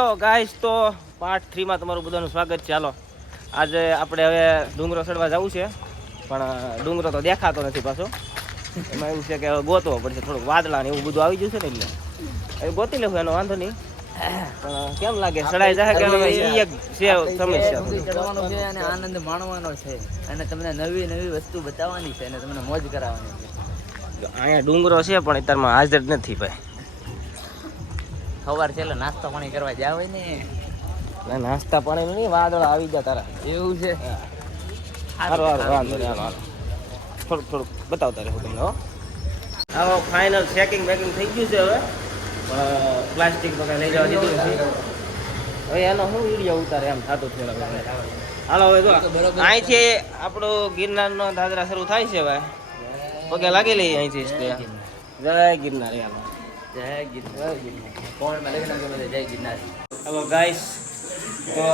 Hello guys, તો part 3 માં તમારું બધાનું સ્વાગત છે. હાલો, આજે આપણે હવે ડુંગરો ચડવા જવું છે, પણ ડુંગરો તો દેખાતો નથી પાછો. એમાં એવું છે કે હવે ગોતવો પડશે, થોડુંક વાદળા ને એવું બધું આવી ગયું છે ને, એટલે એ ગોતી લેવું, એનો વાંધો નહીં. પણ કેમ લાગે, ચડાઈ જાય કે ઈ એક છે સમસ્યા. ચડવાનું છે અને આનંદ માણવાનો છે, અને તમને નવી નવી વસ્તુ બતાવવાની છે અને તમને મોજ કરાવવાની છે. અહીંયા ડુંગરો છે પણ અત્યારમાં હાજર નથી ભાઈ. સવાર છે એટલે નાસ્તો પાણી કરવા જાવ હોય ને. નાસ્તા પાણી નહીં, વાદળ આવી ગયા તારા. એવું છે. સારું વાંધો નહીં, હાલો થોડુંક બતાવતા રહું તમને. હાલો, ફાઇનલ ચેકિંગ બેકિંગ થઈ ગયું છે. હવે પ્લાસ્ટિક તો કાંઈ લઈ જવા દીધું નથી. હવે એનો શું વિડીયો ઉતારે એમ થતું છે. હાલો, હવે જો અહીંથી આપણો ગિરનારનો દાદરા શરૂ થાય છે. ભાઈ પગે લાગી લઈએ અહીંથી. જય ગિરનાર. જય ગિરનાર. કોણમાં લખી નાખજો બધા જય ગિરનાર. હવે ગાઈસ, તો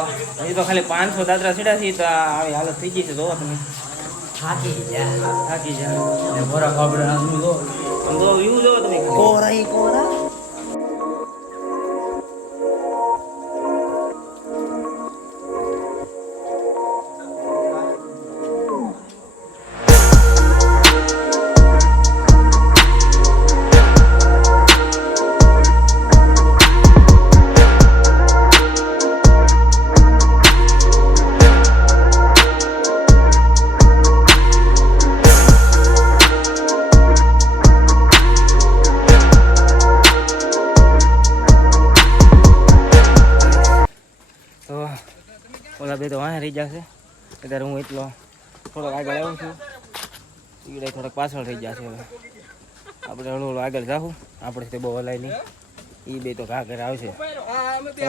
હજી તો ખાલી 500 દાદરા સીડા છે, તો આવી હાલત થઈ ગઈ છે. જોવો તમે, થાકી જાય. મોરા કાપડા નાખું તો આમ તો વ્યૂ જોવો તમે. કોરા ઓલા બે તો વાંહે રહી જશે. અત્યારે હું એટલો થોડોક આગળ આવું છું, ઈડે થોડોક પાછળ થઈ જશે. હવે આપણે હળવું આગળ જાઉં, આપણે તે બહુ હલાય નહીં. એ બે તો ઘા ઘરે આવશે,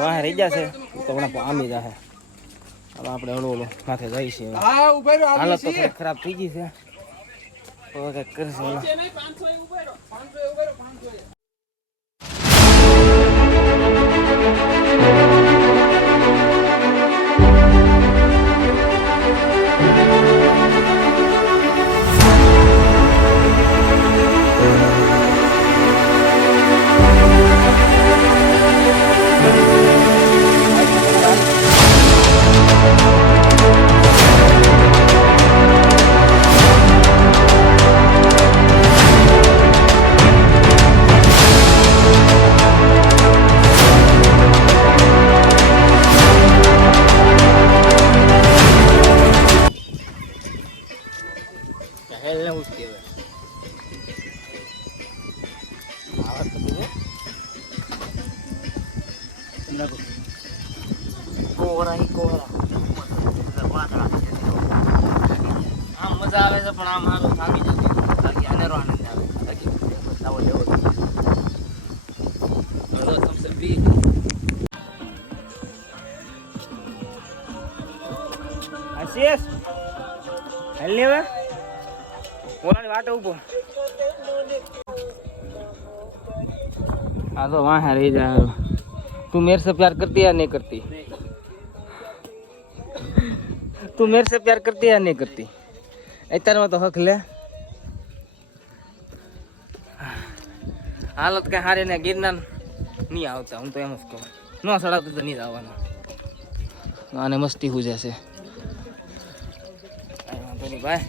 વાંહે રહી જશે તો હમણાં આમી જશે. હવે આપણે હળવું માથે જઈએ છીએ. હાલત તો થોડી ખરાબ થઈ ગઈ છે, તો કંઈક કરશે. આમ મજા આવે છે, પણ આમ હારું થાકી જતી. અનેરો આનંદ આવે. બતાવો લેવો આશીષ હેલ ને, હવે ઓલાની વાટે ઉભો. हाँ तो वहाँ रह जा. तू मेरे से प्यार करती है या नहीं करती? तू मेरे से प्यार करती है या नहीं करती? અત્યારમાં તો હક લે. હાલત કઈ હારી ને ગિરનાર નહીં આવતા. હું તો એમ જ કહું, ન સડાવતું તો નહીં આવવાનું. આને મસ્તી હું જશે. કાંઈ વાંધો નહીં ભાઈ.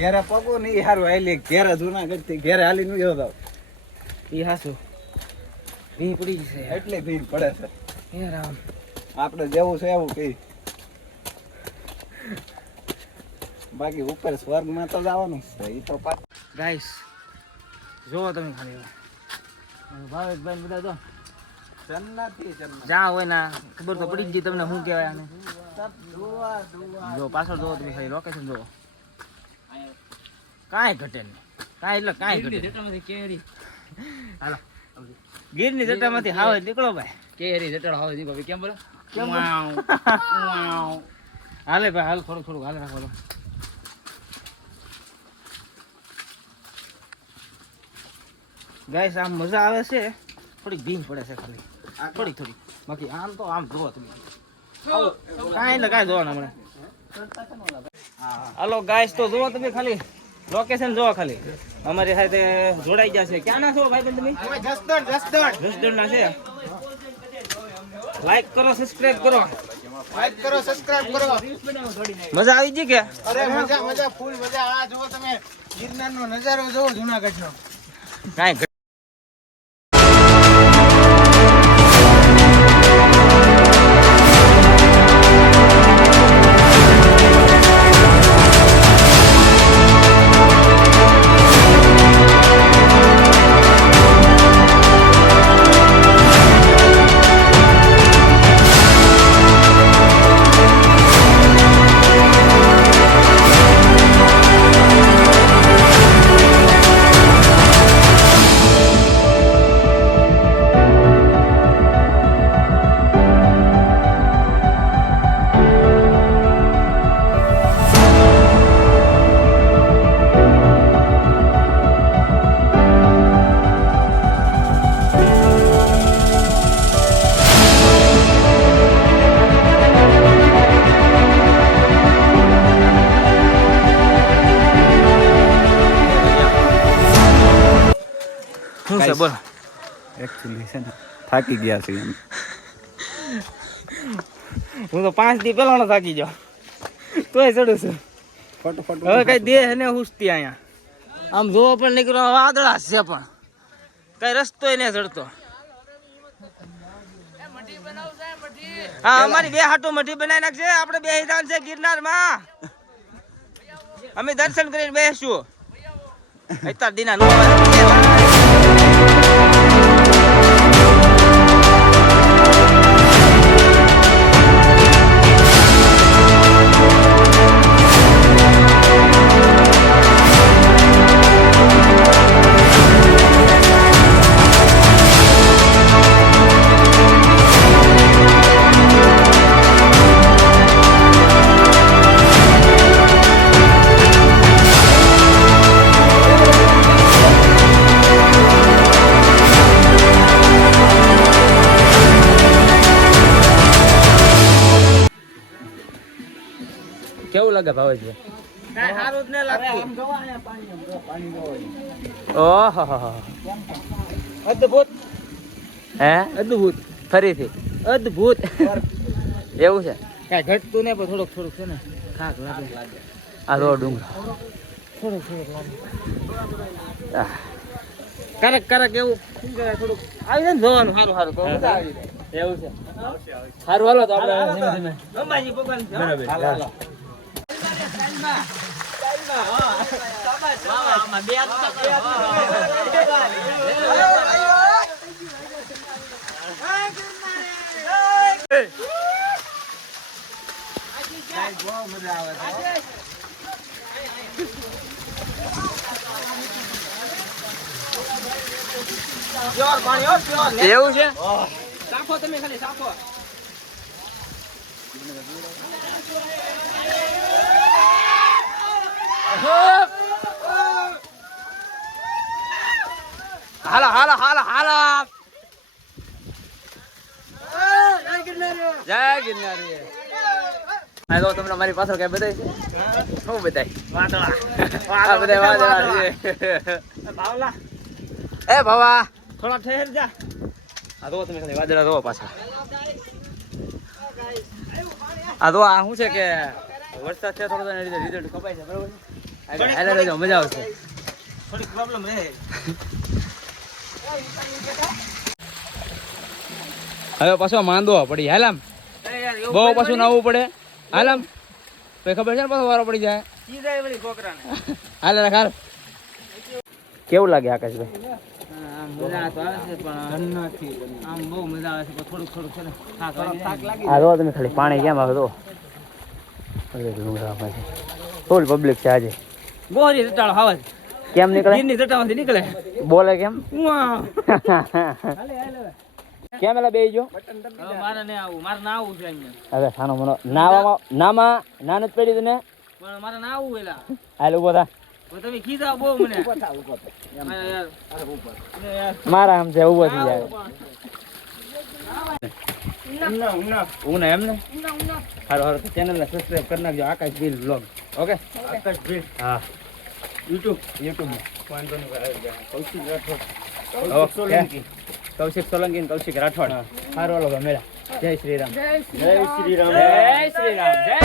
ઘેરે પગો નહીં સારું હાલી, ઘેરે જુનાગઢ થી ઘેરે હાલી નું ગયો જાવ. એ હાસું ભીડ પડી જશે. એટલી ભીડ પડે છે. હે રામ, આપણે જેવું છે એવું કઈ. બાકી ઉપર સ્વર્ગમાં તો જવાનું છે. એ તો ગાઈસ જોવો તમે ખાલી ભાવેશભાઈ બધા તો જ્યાં હોય ને ખબર તો પડી જ ગઈ તમને શું કહેવાય આને. જો પાછળ જોવો તમે, ખાલી લોકેશન જોવો, કાંઈ ઘટે નહીં. કાંઈ એટલે કાંઈ ગીરની ઘટે. જટામાંથી કેરી હાલો ગીરની જટામાંથી હાવ જ નીકળો ભાઈ. કેરી જટાડો હવે દીકો ભાઈ કેમ બોલો કેમ બોલો? હાલે ભાઈ હાલ થોડું થોડું હાલ રાખો. ગાઈસ આમ મજા આવે છે, થોડીક ભીંગ પડે છે ખાલી, થોડીક થોડી. બાકી આમ તો આમ જોવો તમે, કાંઈ એટલે કાંઈ જોવા ના મળે. હાલો ગાઈસ તો જોવો તમે ખાલી લોકેશન જોવો ખાલી. અમારી સાથે જોડાઈ ગયા છે. ક્યાં ના છો ભાઈ તમે? જસદણ ના છે. લાઈક કરો, સબસ્ક્રાઇબ કરો. મજા આવી ગઈ કે? અરે મજા ફૂલ મજા. આ જુઓ તમે ગિરનારનો નજારો જુઓ જુનાગઢનો. કાંઈ શું છે બોલો? એકચ્યુઅલી છે ને થાકી ગયા છે એમ. હું તો 5 દી પેલા થાકી જાઉં તોય ચડું છું. ફટોફટ હવે કઈ દેહ ને હુસતી અહીંયા આમ જોવો પણ નીકળો વાદળા છે પણ કઈ રસ્તો નહીં ચડતો. હા અમારી 2 હાટો મઠી બનાવી નાખશે. આપણે 2 હિદાન છે ગિરનારમાં. અમે દર્શન કરીને બેસશું. અત્યાર દીના નો કેવું લાગે ભાવેશભાઈ? કાંઈ સારું જ ન લાગતું. આમ જોવો અહીંયા પાણી આમ જોવો, પાણી જોવો. ઓહો અદ્ભુત હે અદ્ભુત ફરીથી અદ્ભુત. એવું છે? કાંઈ ઘટતું નહીં પણ થોડુંક થોડુંક છે ને થાક લાગે. આ તો ડુંગર થોડુંક થોડુંક લાગે. ક્યારેક ક્યારેક એવું શું કહેવાય થોડુંક આવી જાય ને જોવાનું સારું સારું તો મજા આવી જાય. એવું છે? સારું હાલો તો આપણે ધીમે ધીમે અંબાજી ભગવાન છે, હો. બરાબર. હાલો, હાલો. બહુ મજા આવે છે. પ્યોર પાણી, હો, પ્યોર. એવું છે? સાફો તમે ખાલી સાફો. હાલો હાલો હાલો હાલો જય ગિરનારી. આ તો તમને મારી પાછળ કઈ બતાવી છે? શું બતાવી? વાદળા. આ બધા વાદળા છે. બાવલા એ ભાવા થોડા ઠહેર જા. આ તો તમે ખાલી વાદળા જોવો પાછા. આ તો આ શું છે કે વરસાદ છે થોડો તો રિઝલ્ટ કપાય છે બરોબર છે. હાલે રહેજો, મજા આવશે. થોડીક પ્રોબ્લેમ રહે. હવે પાછો માંદો પડી હાલામ બહુ પાછું નાવું પડે હાલામ પછી ખબર છે ને પાછો વારો પડી જાય. સીધા વળી છોકરાને. હાલે રાખ હાલ. કેવું લાગે આકાશભાઈ? આમ મજા તો આવે છે પણ આમ બહુ મજા આવે છે પણ થોડુંક થોડુંક છે ને થાક લાગી. આ જો તમે ખાલી પાણી કેમ આવે તો ફૂલ પબ્લિક છે આજે. ગોરી રટાળો આવે છે. કેમ નીકળે ગીરની જટામાંથી નીકળે બોલે કેમ ઉઆ. કેમ એલા બેહી જો હવે મારે ને આવું મારે ના આવું છે અહીંયા હવે સાનો મનો નામાં નાન જ પડી તને પણ મારે ના આવું એલા હાલ ઉભો થા પણ તમે કીધા બહુ મને યાર મારા આમ છે ઉભો થઈ જાય ઉના એમ ને હારો હારો ચેનલ ને સબસ્ક્રાઇબ કરી નાખજો આકાશ ભીલ વ્લોગ ઓકે આકાશ ભીલ હા યુટ્યુબ માં કૌશિક સોલંકી કૌશિક રાઠોડ હારો હાલો મેળા જય શ્રી રામ જય શ્રી રામ જય શ્રી રામ જય